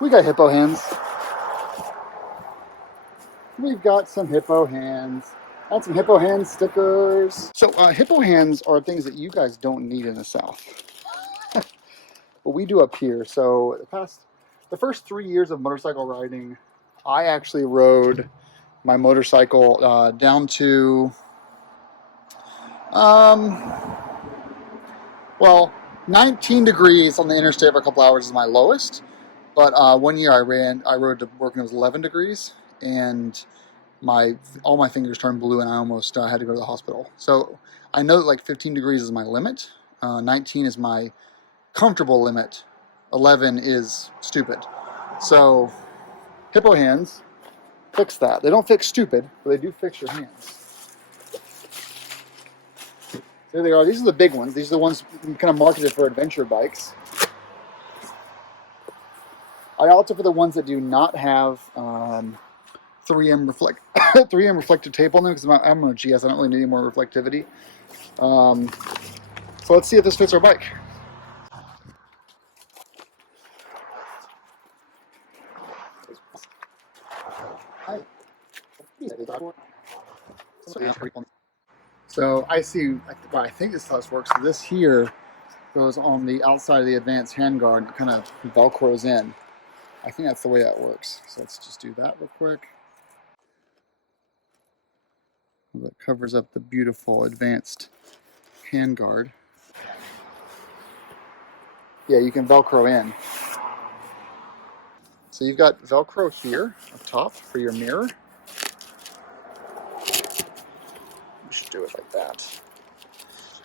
We got Hippo hands. We've got some Hippo hands. Got some Hippo hand stickers. So Hippo hands are things that you guys don't need in the South. But we do up here. So the first 3 years of motorcycle riding, I actually rode my motorcycle down to, well, 19 degrees on the interstate for a couple hours is my lowest. But 1 year I rode to work and it was 11 degrees, and all my fingers turned blue, and I almost had to go to the hospital. So I know that like 15 degrees is my limit. 19 is my comfortable limit. 11 is stupid. So Hippo hands fix that. They don't fix stupid, but they do fix your hands. There they are. These are the big ones. These are the ones kind of marketed for adventure bikes. I opted for the ones that do not have 3M reflective tape on them, because I'm on a GS. I don't really need any more reflectivity. So let's see if this fits our bike. So I see, well, I think this is how this works. So this here goes on the outside of the advanced handguard and it kind of velcros in. I think that's the way that works. So let's just do that real quick. That covers up the beautiful advanced handguard. Yeah, you can velcro in. So you've got velcro here up top for your mirror. You should do it like that.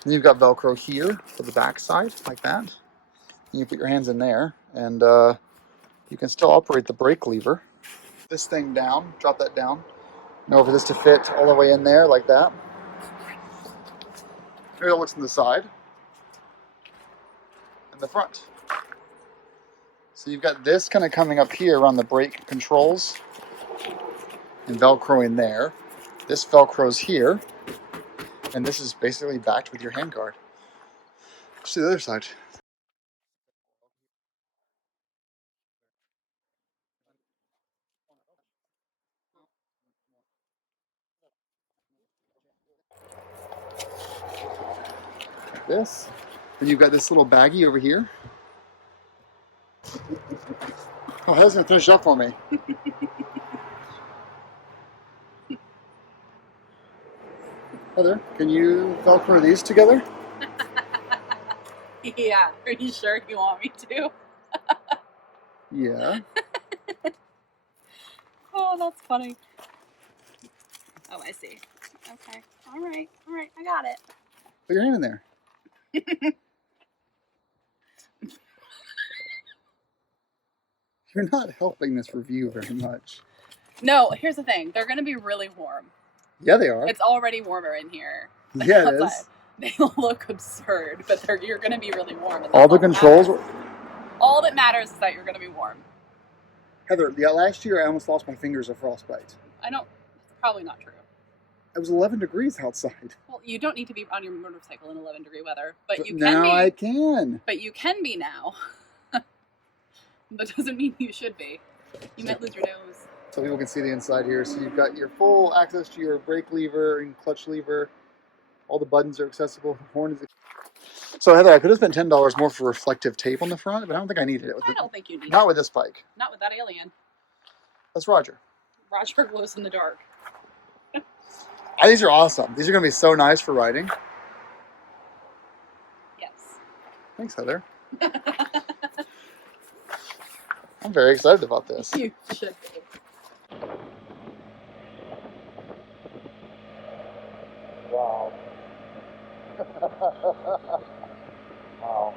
Then you've got velcro here for the back side, like that. And you put your hands in there, and you can still operate the brake lever. This thing down, drop that down. In order for this to fit all the way in there, like that. Here it looks on the side and the front. So you've got this kind of coming up here around the brake controls and velcroing there. This velcros here, and this is basically backed with your handguard. Let's do the other side. Like this. Then you've got this little baggie over here. Oh, Heather's gonna finish it up for me. Heather, can you velcro these together? Yeah, are you sure you want me to? Yeah. Oh, that's funny. Oh, I see. Okay. All right, I got it. Put your hand in there. You're not helping this review very much. No, here's the thing. They're going to be really warm. Yeah, they are. It's already warmer in here. Yeah, it is. They look absurd, but you're going to be really warm. All the controls. All that matters is that you're going to be warm. Heather, yeah, last year I almost lost my fingers of frostbite. I don't. It's probably not true. It was 11 degrees outside. Well, you don't need to be on your motorcycle in 11-degree weather, but you can now be. I can. But you can be now. That doesn't mean you should be. You might lose your nose. So people can see the inside here. So you've got your full access to your brake lever and clutch lever. All the buttons are accessible. The horn is. So Heather, I could have spent $10 more for reflective tape on the front, but I don't think I needed it. I don't think you need it. Not with this bike. Not with that alien. That's Roger. Roger glows in the dark. These are awesome. These are going to be so nice for riding. Yes. Thanks, Heather. I'm very excited about this. You should be. Wow. Wow.